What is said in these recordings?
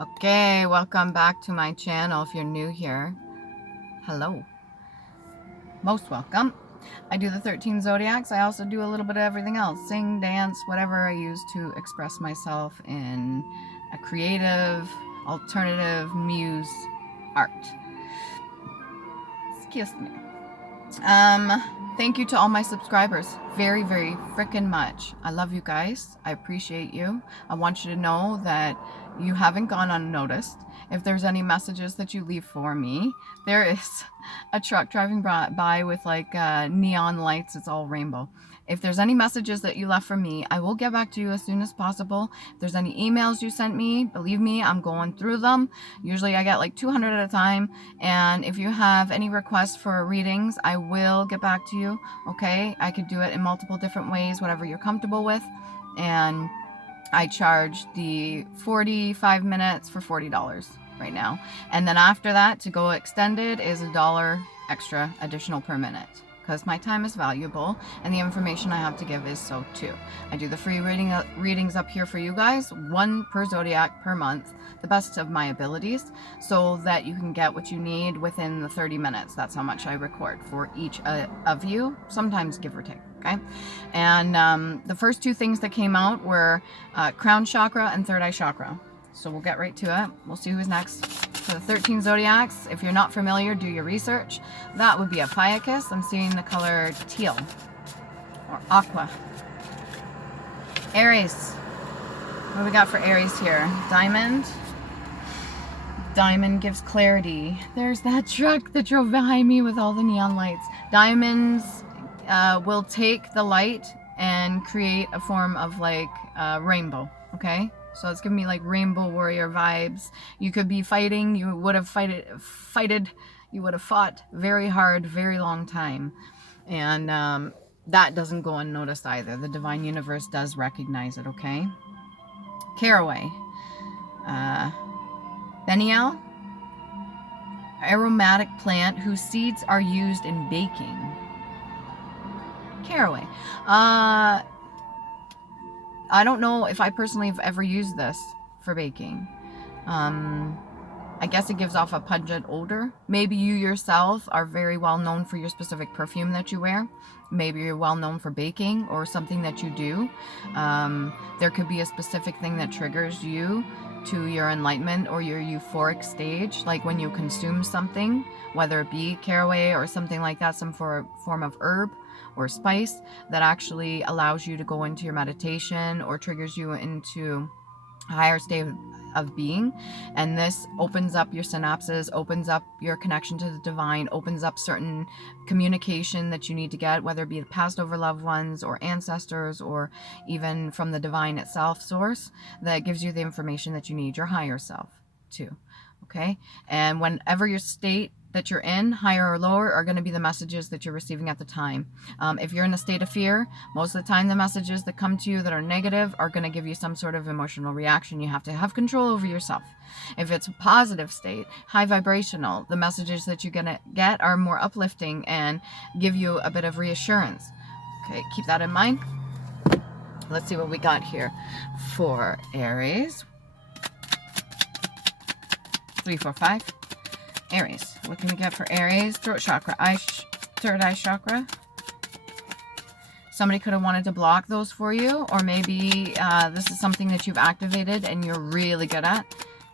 Okay, welcome back to my channel. If you're new here, hello, most welcome. I do the 13 zodiacs. I also do a little bit of everything else, sing, dance, whatever I use to express myself in a creative, alternative muse art. Excuse me. Thank you to all my subscribers very, very freaking much. I love you guys. I appreciate you. I want you to know that you haven't gone unnoticed. If there's any messages that you leave for me, there is a truck driving by with like neon lights. It's all rainbow. If there's any messages that you left for me, I will get back to you as soon as possible. If there's any emails you sent me, believe me, I'm going through them. Usually I get like 200 at a time. And if you have any requests for readings, I will get back to you. Okay, I could do it in multiple different ways, whatever you're comfortable with. And I charge the 45 minutes for $40 right now. And then after that, to go extended, is $1 extra additional per minute, because my time is valuable and the information I have to give is so too. I do the free readings up here for you guys, 1 per zodiac per month, the best of my abilities, so that you can get what you need within the 30 minutes. That's how much I record for each of you, sometimes give or take. Okay, and the first 2 things that came out were crown chakra and third eye chakra. So we'll get right to it. We'll see who's next. For the 13 zodiacs, if you're not familiar, do your research. That would be a Pisces. I'm seeing the color teal or aqua. Aries. What do we got for Aries here? Diamond. Diamond gives clarity. There's that truck that drove behind me with all the neon lights. Diamonds will take the light and create a form of like rainbow. Okay, so it's giving me like rainbow warrior vibes. You could be fighting. You would have you would have fought very hard, very long time, and that doesn't go unnoticed either. The divine universe does recognize it. Okay, caraway, Benial, aromatic plant whose seeds are used in baking. Caraway. I don't know if I personally have ever used this for baking. I guess it gives off a pungent odor. Maybe you yourself are very well known for your specific perfume that you wear. Maybe you're well known for baking or something that you do. There could be a specific thing that triggers you to your enlightenment or your euphoric stage, like when you consume something, whether it be caraway or something like that, some form of herb or spice that actually allows you to go into your meditation or triggers you into a higher state of being. And this opens up your synapses, opens up your connection to the divine, opens up certain communication that you need to get, whether it be the past over loved ones or ancestors or even from the divine itself source, that gives you the information that you need, your higher self too. Okay, and whenever your state that you're in, higher or lower, are going to be the messages that you're receiving at the time. If you're in a state of fear, most of the time the messages that come to you that are negative are going to give you some sort of emotional reaction. You have to have control over yourself. If it's a positive state, high vibrational, the messages that you're going to get are more uplifting and give you a bit of reassurance. Okay, keep that in mind. Let's see what we got here for Aries. 3, 4, 5. Aries. What can we get for Aries? Throat chakra, third eye chakra. Somebody could have wanted to block those for you, or maybe this is something that you've activated and you're really good at.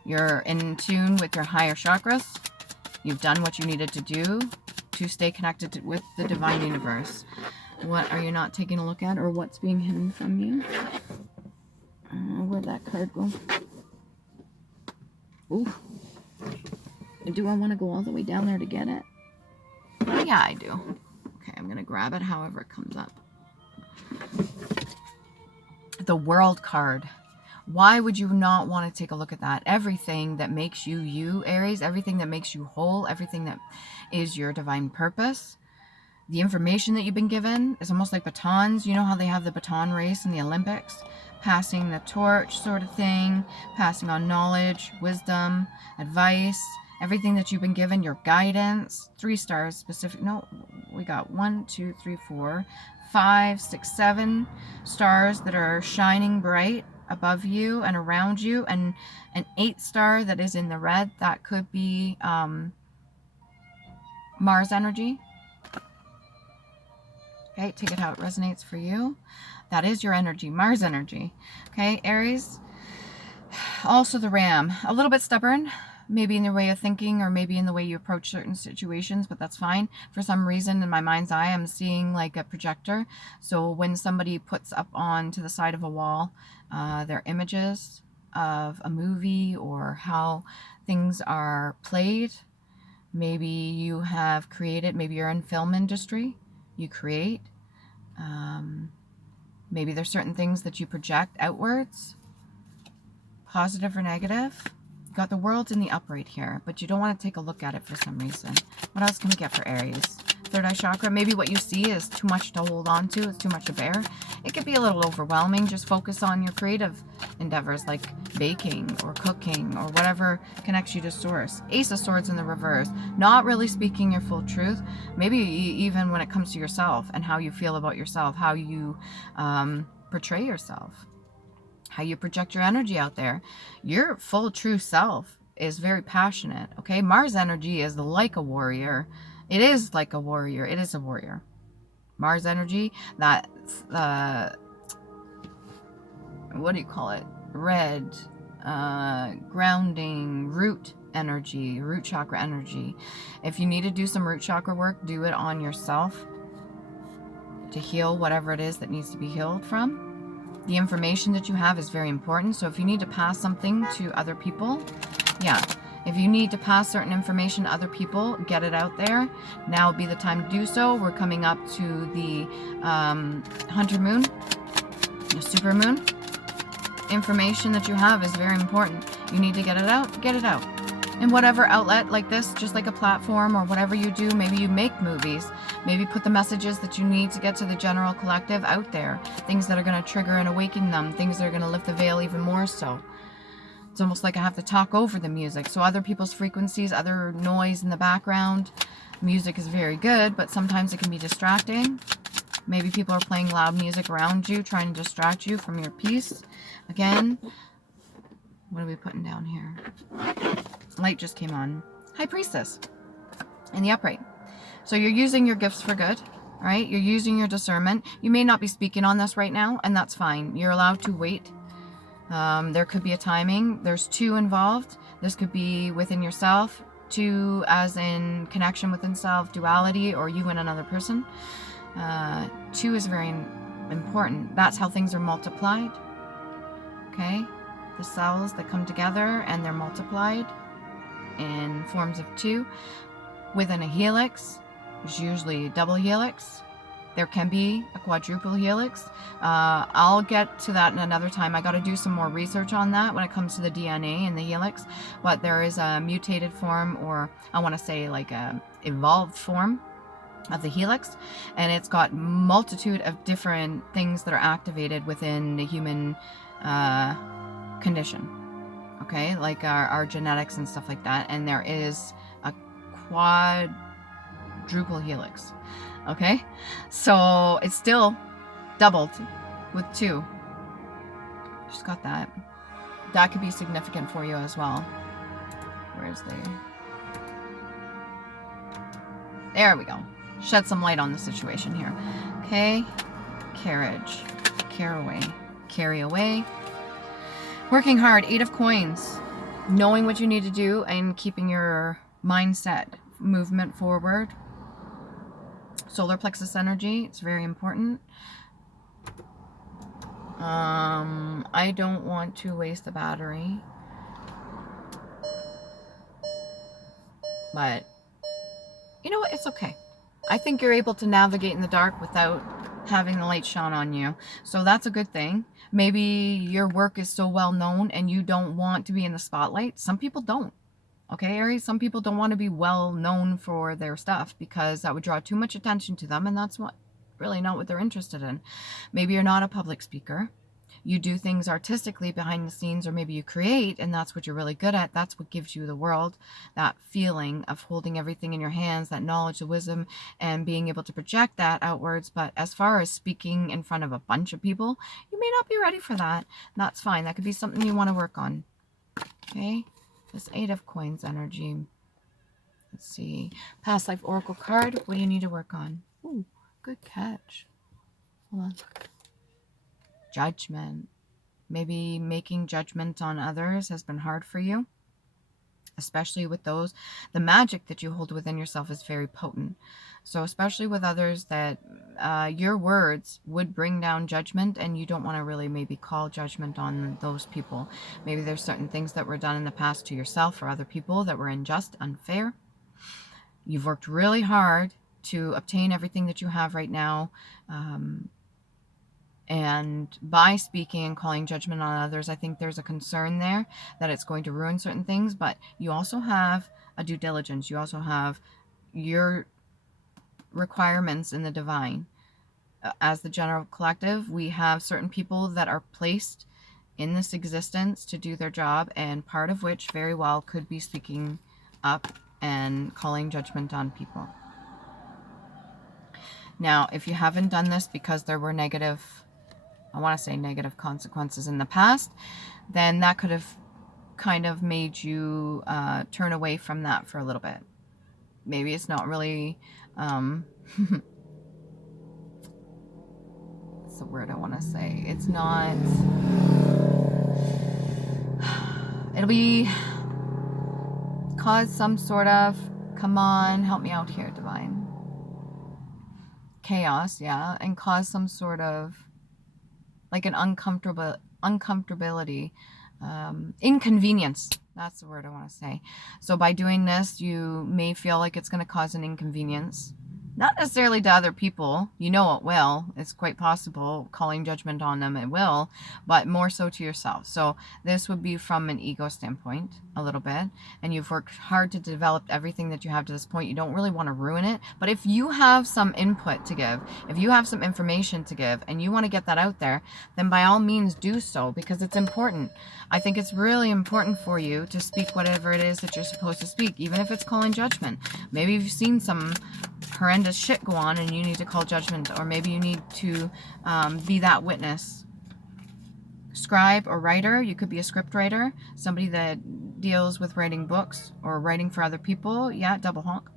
You're in tune with your higher chakras. You've done what you needed to do to stay connected with the divine universe. What are you not taking a look at, or what's being hidden from you? Where'd that card go? Ooh. Do I want to go all the way down there to get it? Yeah, I do. Okay, I'm going to grab it however it comes up. The World card. Why would you not want to take a look at that? Everything that makes you you, Aries, everything that makes you whole, everything that is your divine purpose, the information that you've been given is almost like batons. You know how they have the baton race in the Olympics? Passing the torch sort of thing, passing on knowledge, wisdom, advice, everything that you've been given, your guidance. 3 stars specific. No, we got 1, 2, 3, 4, 5, 6, 7 stars that are shining bright above you and around you, and an 8 star that is in the red, that could be Mars energy. Okay, take it how it resonates for you. That is your energy, Mars energy. Okay, Aries. Also the Ram, a little bit stubborn, maybe in your way of thinking or maybe in the way you approach certain situations, but that's fine. For some reason in my mind's eye, I'm seeing like a projector. So when somebody puts up on to the side of a wall their images of a movie or how things are played, maybe you have created, maybe you're in film industry, you create. Maybe there's certain things that you project outwards, positive or negative. You got the world in the upright here, but you don't want to take a look at it for some reason. What else can we get for Aries? Third eye chakra. Maybe what you see is too much to hold on to. It's too much to bear. It could be a little overwhelming. Just focus on your creative endeavors like baking or cooking or whatever connects you to source. Ace of Swords in the reverse. Not really speaking your full truth. Maybe even when it comes to yourself and how you feel about yourself, how you portray yourself, how you project your energy out there. Your full true self is very passionate. Okay, Mars energy is like a warrior. It is like a warrior. It is a warrior. Mars energy, that what do you call it? Red, grounding, root energy, root chakra energy. If you need to do some root chakra work, do it on yourself to heal whatever it is that needs to be healed from. The information that you have is very important. So if you need to pass something to other people, yeah. If you need to pass certain information to other people, get it out there. Now would be the time to do so. We're coming up to the Hunter Moon, the Super Moon. Information that you have is very important. You need to get it out, get it out. In whatever outlet like this, just like a platform or whatever you do, maybe you make movies, maybe put the messages that you need to get to the general collective out there. Things that are going to trigger and awaken them, things that are going to lift the veil even more so. It's almost like I have to talk over the music. So other people's frequencies, other noise in the background. Music is very good, but sometimes it can be distracting. Maybe people are playing loud music around you, trying to distract you from your peace. Again, what are we putting down here? Light just came on. High Priestess in the upright. So you're using your gifts for good, right? You're using your discernment. You may not be speaking on this right now, and that's fine. You're allowed to wait. There could be a timing. There's 2 involved. This could be within yourself, 2 as in connection within self, duality, or you and another person. 2 is very important. That's how things are multiplied. Okay? The cells that come together and they're multiplied in forms of 2. Within a helix, there's usually a double helix. There can be a quadruple helix. I'll get to that in another time. I got to do some more research on that when it comes to the DNA and the helix. But there is a mutated form, or I want to say like a evolved form of the helix. And it's got multitude of different things that are activated within the human condition. Okay, like our genetics and stuff like that. And there is a quadruple helix. Okay, so it's still doubled with 2. Just got that. That could be significant for you as well. Where's the... There we go. Shed some light on the situation here. Okay, carriage, carry away. Working hard, 8 of coins. Knowing what you need to do and keeping your mindset, movement forward. Solar plexus energy, it's very important. I don't want to waste a battery. But, you know what? It's okay. I think you're able to navigate in the dark without having the light shone on you. So that's a good thing. Maybe your work is so well known and you don't want to be in the spotlight. Some people don't. Okay, Aries, some people don't want to be well known for their stuff because that would draw too much attention to them, and that's really not what they're interested in. Maybe you're not a public speaker. you do things artistically behind the scenes, or maybe you create, and that's what you're really good at. That's what gives you the world, that feeling of holding everything in your hands, that knowledge, the wisdom, and being able to project that outwards. But as far as speaking in front of a bunch of people, you may not be ready for that. That's fine. That could be something you want to work on. Okay, this 8 of Coins energy. Let's see. Past life oracle card. What do you need to work on? Ooh, good catch. Hold on. Judgment. Maybe making judgment on others has been hard for you, especially with those. The magic that you hold within yourself is very potent. So especially with others, that your words would bring down judgment, and you don't want to really maybe call judgment on those people. Maybe there's certain things that were done in the past to yourself or other people that were unjust, unfair. You've worked really hard to obtain everything that you have right now. And by speaking and calling judgment on others, I think there's a concern there that it's going to ruin certain things. But you also have a due diligence. You also have your requirements in the divine. As the general collective, we have certain people that are placed in this existence to do their job, and part of which very well could be speaking up and calling judgment on people. Now, if you haven't done this because there were negative consequences in the past, then that could have kind of made you turn away from that for a little bit. Maybe it's not really, what's the word I want to say? It's not, it'll be, cause some sort of, come on, help me out here, divine. Chaos, yeah, and cause some sort of, like an uncomfortability, inconvenience. That's the word I want to say. So by doing this, you may feel like it's going to cause an inconvenience. Not necessarily to other people. You know it will. It's quite possible. Calling judgment on them, it will. But more so to yourself. So this would be from an ego standpoint, a little bit. And you've worked hard to develop everything that you have to this point. You don't really want to ruin it. But if you have some input to give, if you have some information to give, and you want to get that out there, then by all means do so, because it's important. I think it's really important for you to speak whatever it is that you're supposed to speak, even if it's calling judgment. Maybe you've seen some horrendous shit go on and you need to call judgment, or maybe you need to be that witness. Scribe or writer, you could be a script writer, somebody that deals with writing books or writing for other people. Yeah, double honk.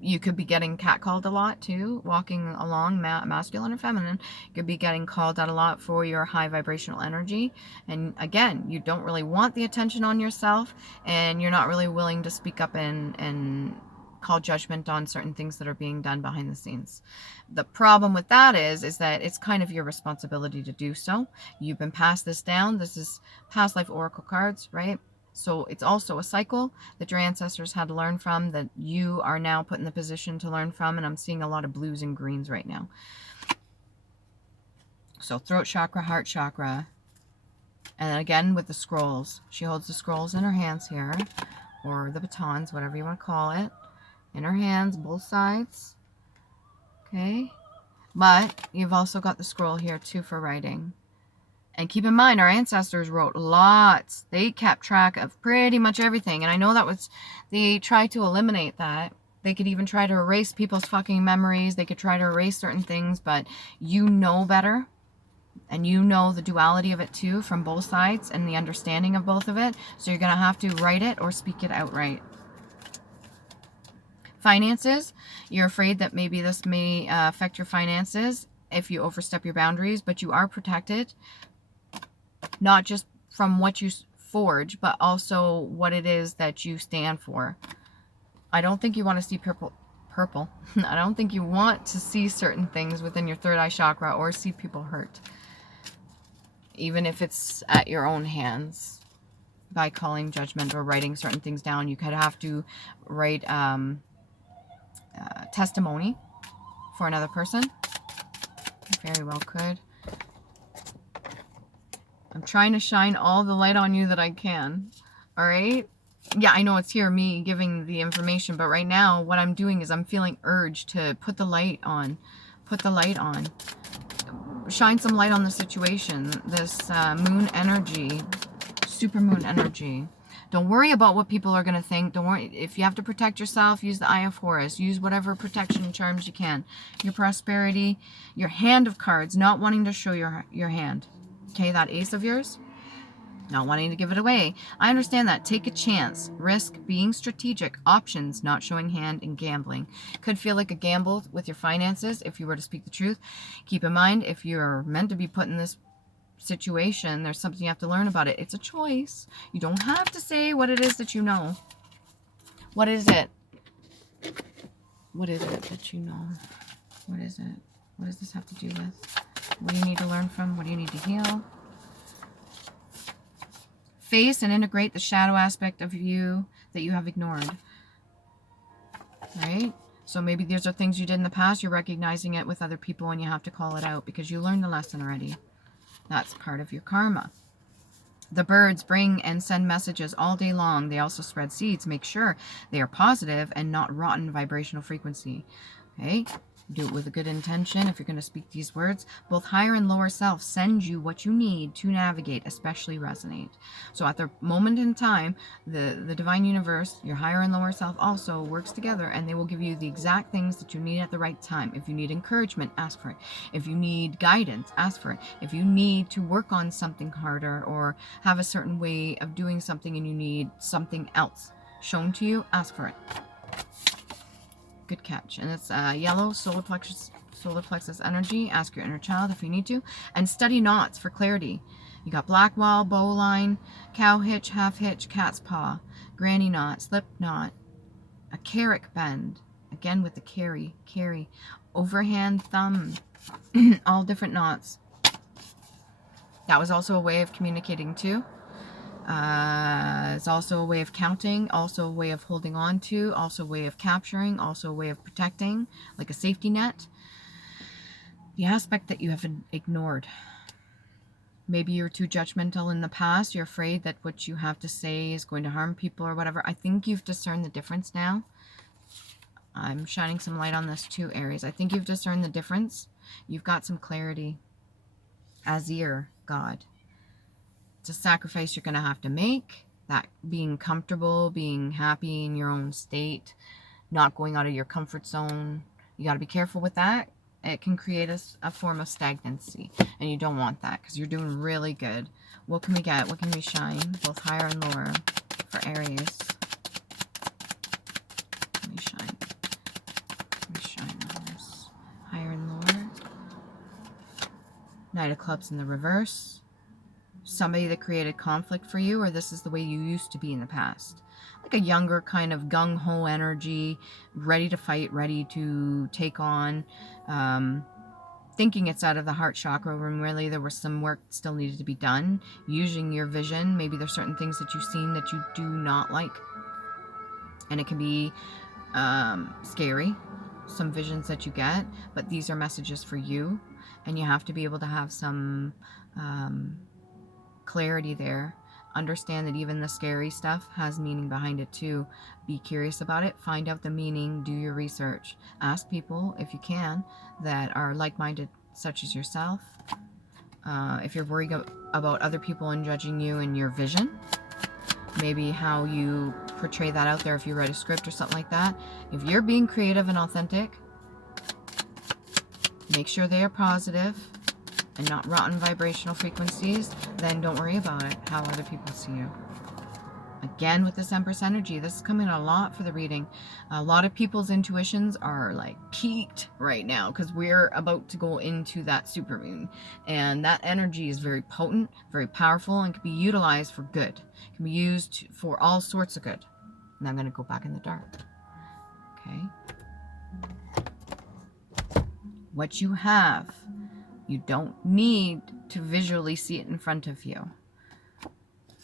You could be getting catcalled a lot too, walking along, masculine or feminine. You could be getting called out a lot for your high vibrational energy. And again, you don't really want the attention on yourself, and you're not really willing to speak up and call judgment on certain things that are being done behind the scenes. The problem with that is that it's kind of your responsibility to do so. You've been passed this down. This is past life oracle cards, right? So it's also a cycle that your ancestors had to learn from, that you are now put in the position to learn from. And I'm seeing a lot of blues and greens right now. So throat chakra, heart chakra. And then again with the scrolls. She holds the scrolls in her hands here, or the batons, whatever you want to call it. In her hands, both sides. Okay. But you've also got the scroll here too for writing. And keep in mind, our ancestors wrote lots. They kept track of pretty much everything. And I know that was, they tried to eliminate that. They could even try to erase people's fucking memories. They could try to erase certain things, but you know better. And you know the duality of it too, from both sides, and the understanding of both of it. So you're going to have to write it or speak it outright. Finances, you're afraid that maybe this may affect your finances if you overstep your boundaries, but you are protected. Not just from what you forge, but also what it is that you stand for. I don't think you want to see purple. I don't think you want to see certain things within your third eye chakra, or see people hurt. Even if it's at your own hands. By calling judgment or writing certain things down, you could have to write testimony for another person. You very well could. I'm trying to shine all the light on you that I can. All right? Yeah, I know it's here, me giving the information, but right now what I'm doing is I'm feeling urged to put the light on Put the light on. Shine some light on the situation. This moon energy, super moon energy. Don't worry about what people are going to think. Don't worry. If you have to protect yourself, use the Eye of Horus. Use whatever protection charms you can. Your prosperity, your hand of cards, not wanting to show your hand. Okay, that ace of yours, not wanting to give it away. I understand that. Take a chance. Risk, being strategic. Options, not showing hand, and gambling. Could feel like a gamble with your finances if you were to speak the truth. Keep in mind, if you're meant to be put in this situation, there's something you have to learn about it. It's a choice. You don't have to say what it is that you know. What is it? What is it that you know? What is it? What does this have to do with? What do you need to learn from? What do you need to heal? Face and integrate the shadow aspect of you that you have ignored. Right? So maybe these are things you did in the past. You're recognizing it with other people and you have to call it out because you learned the lesson already. That's part of your karma. The birds bring and send messages all day long. They also spread seeds. Make sure they are positive and not rotten vibrational frequency. Okay? Do it with a good intention if you're going to speak these words. Both higher and lower self send you what you need to navigate, especially resonate. So at the moment in time, the divine universe, your higher and lower self also works together and they will give you the exact things that you need at the right time. If you need encouragement, ask for it. If you need guidance, ask for it. If you need to work on something harder or have a certain way of doing something and you need something else shown to you, ask for it. Good catch. And it's yellow, solar plexus energy. Ask your inner child if you need to. And study knots for clarity. You got black wall, bowline, cow hitch, half hitch, cat's paw, granny knot, slip knot, a carrick bend. Again with the carry, overhand thumb. All different knots. That was also a way of communicating too. It's also a way of counting, also a way of holding on to, also a way of capturing, also a way of protecting, like a safety net. The aspect that you have ignored. Maybe you're too judgmental in the past. You're afraid that what you have to say is going to harm people or whatever. I think you've discerned the difference now. I'm shining some light on this too, Aries. I think you've discerned the difference. You've got some clarity. Azir, God. It's a sacrifice you're going to have to make. That being comfortable, being happy in your own state, not going out of your comfort zone. You got to be careful with that. It can create a form of stagnancy. And you don't want that because you're doing really good. What can we get? What can we shine? Both higher and lower for Aries. Let me shine. Let me shine on this. Higher and lower. Knight of Clubs in the reverse. Somebody that created conflict for you, or this is the way you used to be in the past. Like a younger kind of gung-ho energy, ready to fight, ready to take on, thinking it's out of the heart chakra when really there was some work that still needed to be done. Using your vision, maybe there's certain things that you've seen that you do not like. And it can be scary, some visions that you get, but these are messages for you. And you have to be able to have some clarity there. Understand that even the scary stuff has meaning behind it too. Be curious about it. Find out the meaning. Do your research. Ask people, if you can, that are like-minded, such as yourself. If you're worried about other people and judging you and your vision, maybe how you portray that out there if you write a script or something like that. If you're being creative and authentic, make sure they are positive and not rotten vibrational frequencies, then don't worry about it, how other people see you. Again, with this Empress energy, this is coming a lot for the reading. A lot of people's intuitions are like peaked right now because we're about to go into that supermoon. And that energy is very potent, very powerful, and can be utilized for good. It can be used for all sorts of good. And I'm going to go back in the dark. Okay. What you have, you don't need to visually see it in front of you.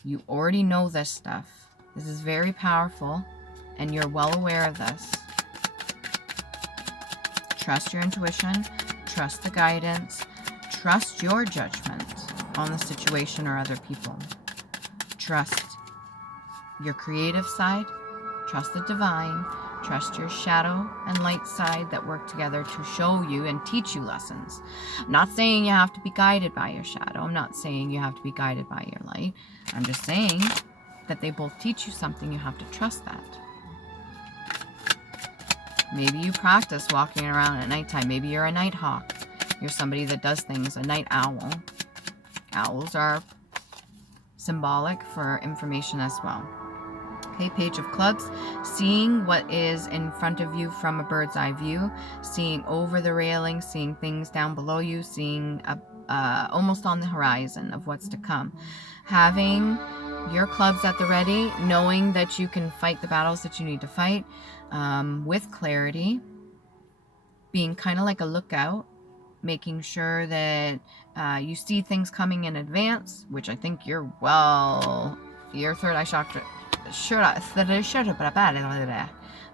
You already know this stuff. This is very powerful, and you're well aware of this. Trust your intuition. Trust the guidance. Trust your judgment on the situation or other people. Trust your creative side. Trust the divine. Trust your shadow and light side that work together to show you and teach you lessons. I'm not saying you have to be guided by your shadow. I'm not saying you have to be guided by your light. I'm just saying that they both teach you something. You have to trust that. Maybe you practice walking around at nighttime. Maybe you're a night hawk. You're somebody that does things, a night owl. Owls are symbolic for information as well. Okay, Page of Clubs, seeing what is in front of you from a bird's eye view, seeing over the railing, seeing things down below you, seeing almost on the horizon of what's to come. Having your clubs at the ready, knowing that you can fight the battles that you need to fight with clarity, being kind of like a lookout, making sure that you see things coming in advance, which I think you're your third eye chakra. I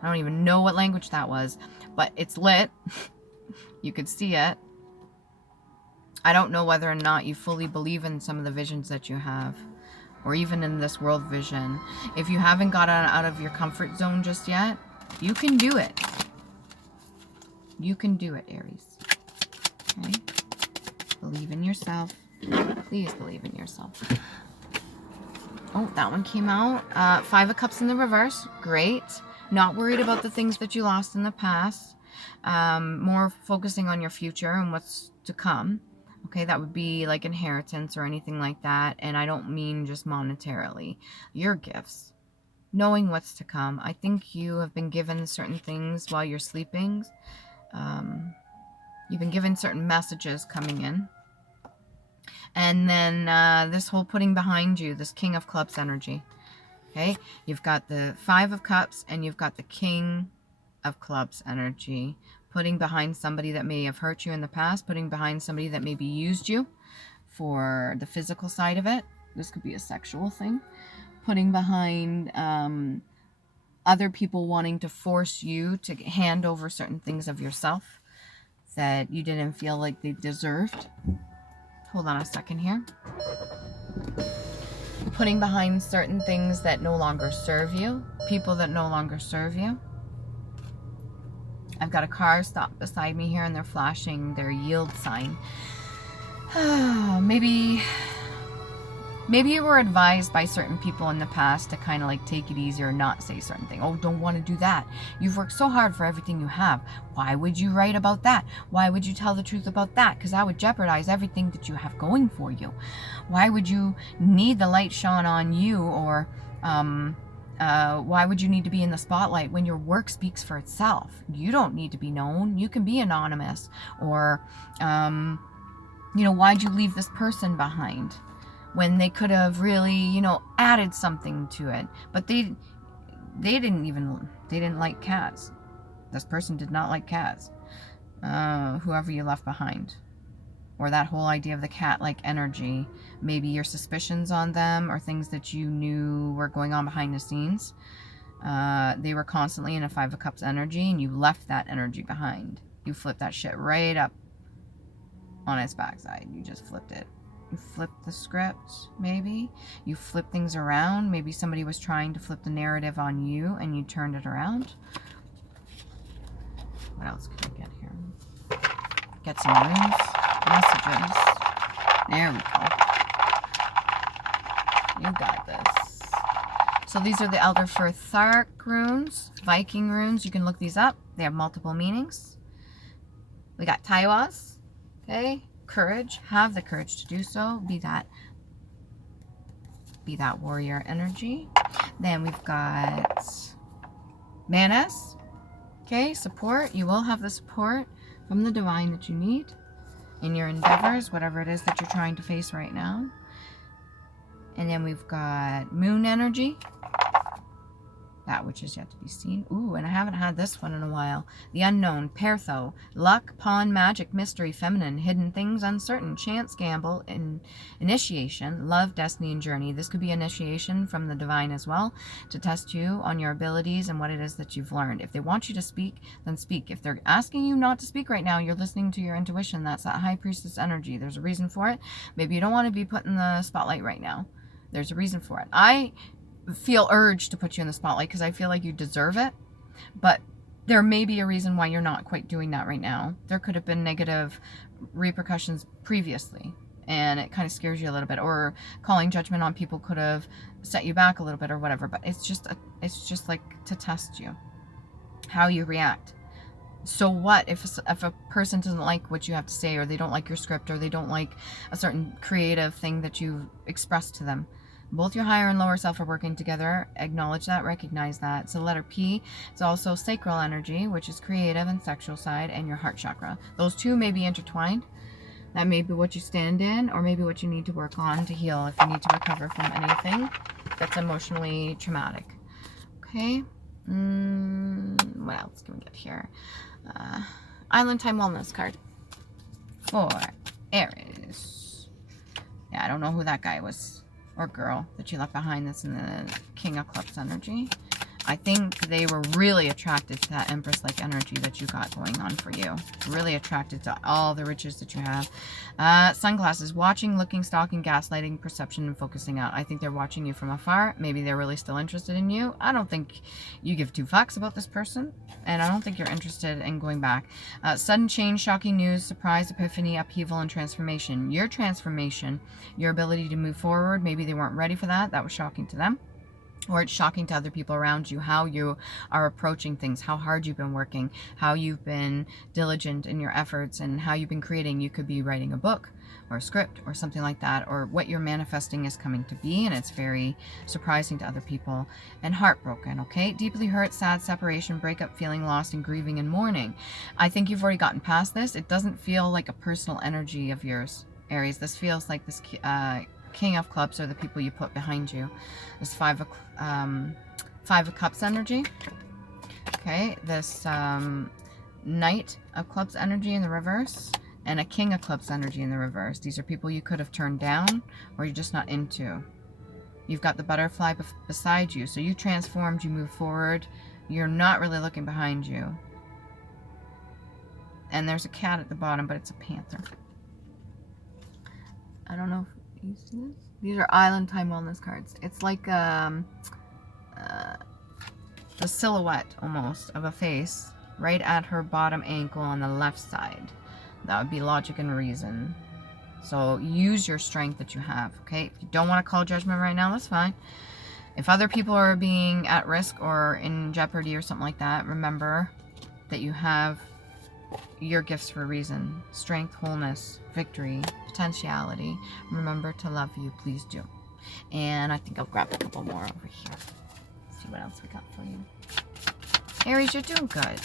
don't even know what language that was, but it's lit. You could see it. I don't know whether or not you fully believe in some of the visions that you have, or even in this world vision. If you haven't got out of your comfort zone just yet, you can do it. You can do it, Aries. Okay? Believe in yourself. Please believe in yourself. Oh, that one came out. 5 of Cups in the reverse. Great. Not worried about the things that you lost in the past. More focusing on your future and what's to come. Okay, that would be like inheritance or anything like that. And I don't mean just monetarily. Your gifts. Knowing what's to come. I think you have been given certain things while you're sleeping. You've been given certain messages coming in. And then this whole putting behind you, this King of Clubs energy. Okay, you've got the 5 of Cups and you've got the King of Clubs energy. Putting behind somebody that may have hurt you in the past, putting behind somebody that maybe used you for the physical side of it. This could be a sexual thing. Putting behind other people wanting to force you to hand over certain things of yourself that you didn't feel like they deserved. Hold on a second here. Putting behind certain things that no longer serve you. People that no longer serve you. I've got a car stopped beside me here and they're flashing their yield sign. Maybe you were advised by certain people in the past to kind of like take it easy or not say certain things. Oh, don't want to do that. You've worked so hard for everything you have. Why would you write about that? Why would you tell the truth about that? Because that would jeopardize everything that you have going for you. Why would you need the light shone on you, or why would you need to be in the spotlight when your work speaks for itself? You don't need to be known. You can be anonymous. Or, why'd you leave this person behind? When they could have really, added something to it. But they didn't like cats. This person did not like cats. Whoever you left behind. Or that whole idea of the cat-like energy. Maybe your suspicions on them or things that you knew were going on behind the scenes. They were constantly in a 5 of Cups energy and you left that energy behind. You flipped that shit right up on its backside. You just flipped it. You flipped the script, maybe. You flipped things around. Maybe somebody was trying to flip the narrative on you and you turned it around. What else can I get here? Get some runes, messages. There we go. You got this. So these are the Elder Thark runes, Viking runes. You can look these up. They have multiple meanings. We got Taiwas, okay? Courage. Have the courage to do so. Be that warrior energy. Then we've got Manas. Okay, support. You will have the support from the divine that you need in your endeavors, whatever it is that you're trying to face right now. And then we've got moon energy. That which is yet to be seen. Ooh, and I haven't had this one in a while. The unknown, Pertho, luck, pawn, magic, mystery, feminine, hidden things, uncertain, chance, gamble, initiation, love, destiny, and journey. This could be initiation from the divine as well, to test you on your abilities and what it is that you've learned. If they want you to speak, then speak. If they're asking you not to speak right now, you're listening to your intuition. That's that high priestess energy. There's a reason for it. Maybe you don't want to be put in the spotlight right now. There's a reason for it. I feel urged to put you in the spotlight because I feel like you deserve it. But there may be a reason why you're not quite doing that right now. There could have been negative repercussions previously, and it kind of scares you a little bit, or calling judgment on people could have set you back a little bit or whatever. But it's just like to test you, how you react. So what if a person doesn't like what you have to say, or they don't like your script, or they don't like a certain creative thing that you've expressed to them? Both your higher and lower self are working together. Acknowledge that, recognize that. So letter P, it's also sacral energy, which is creative and sexual side, and your heart chakra. Those two may be intertwined. That may be what you stand in, or maybe what you need to work on to heal if you need to recover from anything that's emotionally traumatic. Okay. What else can we get here? Island Time Wellness card for Aries. Yeah, I don't know who that guy was or girl that you left behind that's in the King of Clubs energy. I think they were really attracted to that Empress-like energy that you got going on for you. Really attracted to all the riches that you have. Sunglasses. Watching, looking, stalking, gaslighting, perception, and focusing out. I think they're watching you from afar. Maybe they're really still interested in you. I don't think you give two fucks about this person. And I don't think you're interested in going back. Sudden change, shocking news, surprise, epiphany, upheaval, and transformation. Your transformation, your ability to move forward. Maybe they weren't ready for that. That was shocking to them. Or it's shocking to other people around you, how you are approaching things, how hard you've been working, how you've been diligent in your efforts, and how you've been creating. You could be writing a book or a script or something like that, or what you're manifesting is coming to be, and it's very surprising to other people. And heartbroken, okay? Deeply hurt, sad, separation, breakup, feeling lost, and grieving and mourning. I think you've already gotten past this. It doesn't feel like a personal energy of yours, Aries. This feels like this King of Clubs are the people you put behind you. This Five of Cups energy. Okay, this Knight of Clubs energy in the reverse, and a King of Clubs energy in the reverse. These are people you could have turned down, or you're just not into. You've got the butterfly beside you, so you transformed, you move forward. You're not really looking behind you. And there's a cat at the bottom, but it's a panther. I don't know if you see this? These are Island Time Wellness cards. It's like the silhouette almost of a face right at her bottom ankle on the left side. That would be logic and reason. So use your strength that you have, okay? If you don't want to call judgment right now, that's fine. If other people are being at risk or in jeopardy or something like that, remember that you have your gifts for a reason. Strength, wholeness, victory, potentiality. Remember to love you, please do. And I think I'll grab a couple more over here. See what else we got for you. Aries, you're doing good.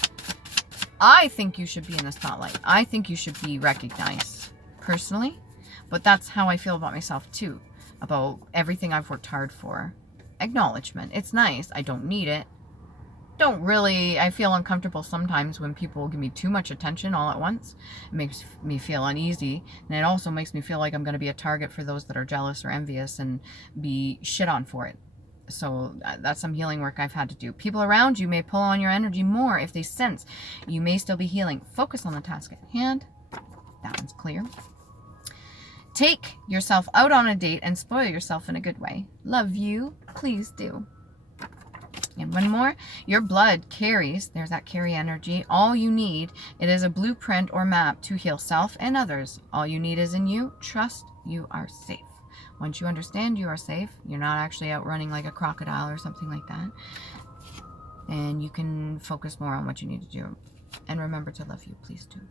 I think you should be in the spotlight. I think you should be recognized personally, but that's how I feel about myself too, about everything I've worked hard for. Acknowledgement. It's nice. I don't need it. I feel uncomfortable sometimes when people give me too much attention all at once. It makes me feel uneasy, and it also makes me feel like I'm going to be a target for those that are jealous or envious and be shit on for it. So that's some healing work I've had to do. People around you may pull on your energy more if they sense you may still be healing. Focus on the task at hand. That one's clear. Take yourself out on a date and spoil yourself in a good way. Love you. Please do. And one more, your blood carries, there's that carry energy, all you need. It is a blueprint or map to heal self and others. All you need is in you. Trust you are safe. Once you understand you are safe, you're not actually out running like a crocodile or something like that. And you can focus more on what you need to do. And remember to love you, please do.